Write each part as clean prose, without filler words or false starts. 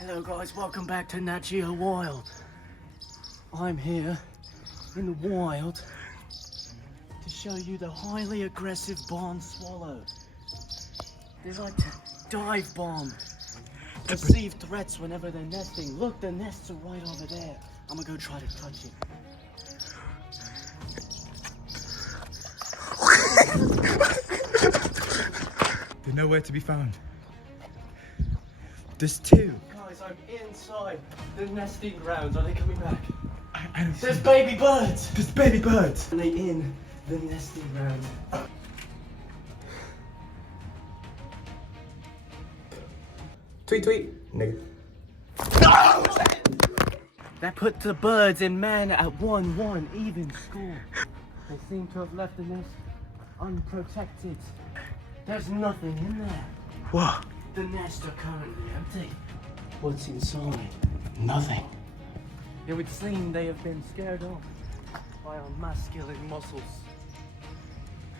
Hello guys, welcome back to Nat Geo Wild. I'm here in the wild to show you the highly aggressive barn swallow. They like to dive bomb, perceive threats whenever they're nesting. Look, the nests are right over there. I'm gonna go try to touch it. They're nowhere to be found. There's two. Guys, I'm inside the nesting grounds. Are they coming back? I don't There's see. baby birds! There's baby birds. Are they in the nesting grounds? Tweet, tweet. Nigga. That put the birds and man at 1-1 even score. They seem to have left the nest unprotected. There's nothing in there. What? The nests are currently empty. What's inside? Nothing. It would seem they have been scared off by our masculine muscles.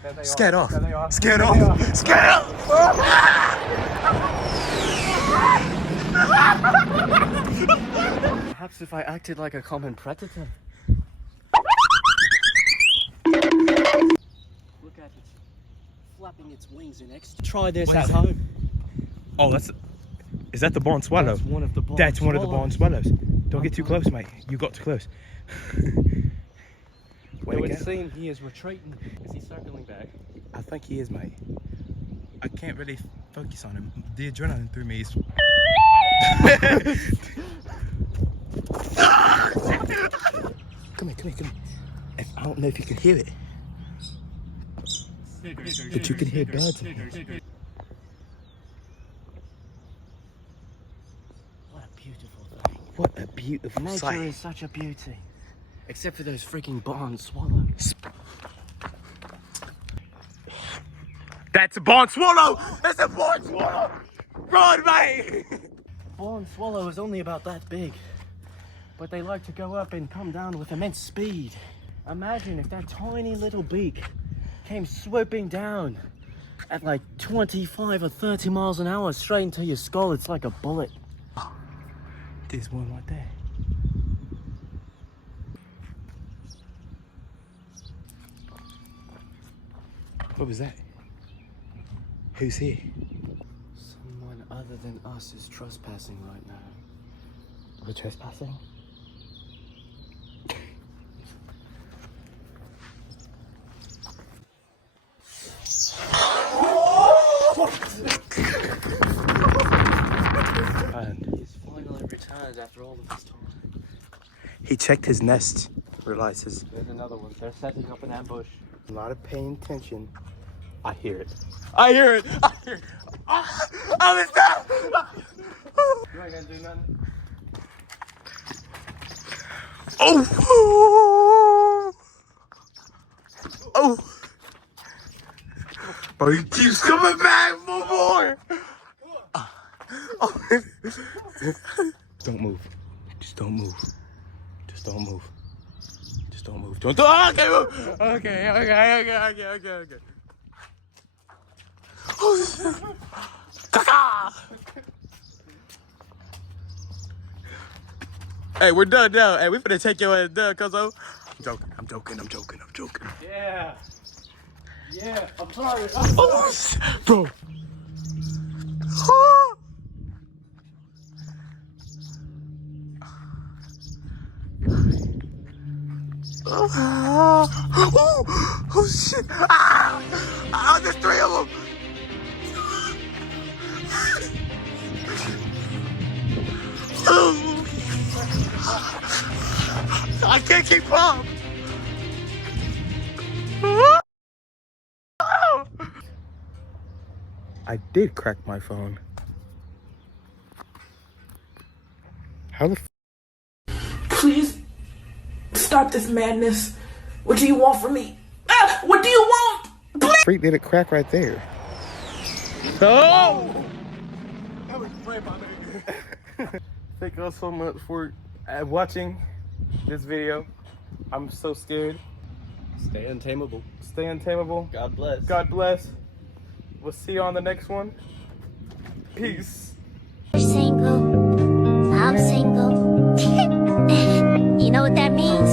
There they Scared are. off. There they are. Scared There off. they are. Scared off. Perhaps if I acted like a common predator. Look at it, flapping its wings in ecstasy. Try this What at is it? home. Oh, is that the barn swallow? That's one of the barn That's one of the barn swallows. swallows. Don't get too close, mate. You got too close. It Way to would go. seem he is retreating. Is he circling back? I think he is, mate. I can't really focus on him. The adrenaline through me is. Come here, come here, come here. I don't know if you can hear it, but you can hear birds in here. What a beautiful thing. What a beautiful Nature sight. is such a beauty. Except for those freaking barn swallows. That's a barn swallow! That's a barn swallow! Run, mate! Barn swallow is only about that big, but they like to go up and come down with immense speed. Imagine if that tiny little beak came swooping down at like 25 or 30 miles an hour straight into your skull. It's like a bullet. There's one right there. What was that? Who's here? Someone other than us is trespassing right now. We're trespassing? And He's finally returned after all of this time. he checked his nest, realizes There's another one. They're setting up an ambush. a lot of paying attention. I hear it. I hear it. I hear it. Oh, it's down. You ain't gonna do nothing. Oh. Oh. But he keeps coming back for more. Oh. Don't move. Just don't move. Just don't move. Just don't move. Don't. Okay, move. Okay. Oh, Caca! Hey, we're done now. Hey, we finna take your ass done, cuzzo. I'm joking. Yeah. Yeah, I'm sorry. Oh, bro. Oh shit! There's three of them. I can't keep up. I did crack my phone. How the Please stop this madness. What do you want from me? Ah, what do you want? Please. freak did it crack right there? Oh! That was right by me. Thank y'all so much for watching this video. I'm so scared. Stay untamable. Stay untamable. God bless. God bless. We'll see you on the next one. Peace. Single. that means?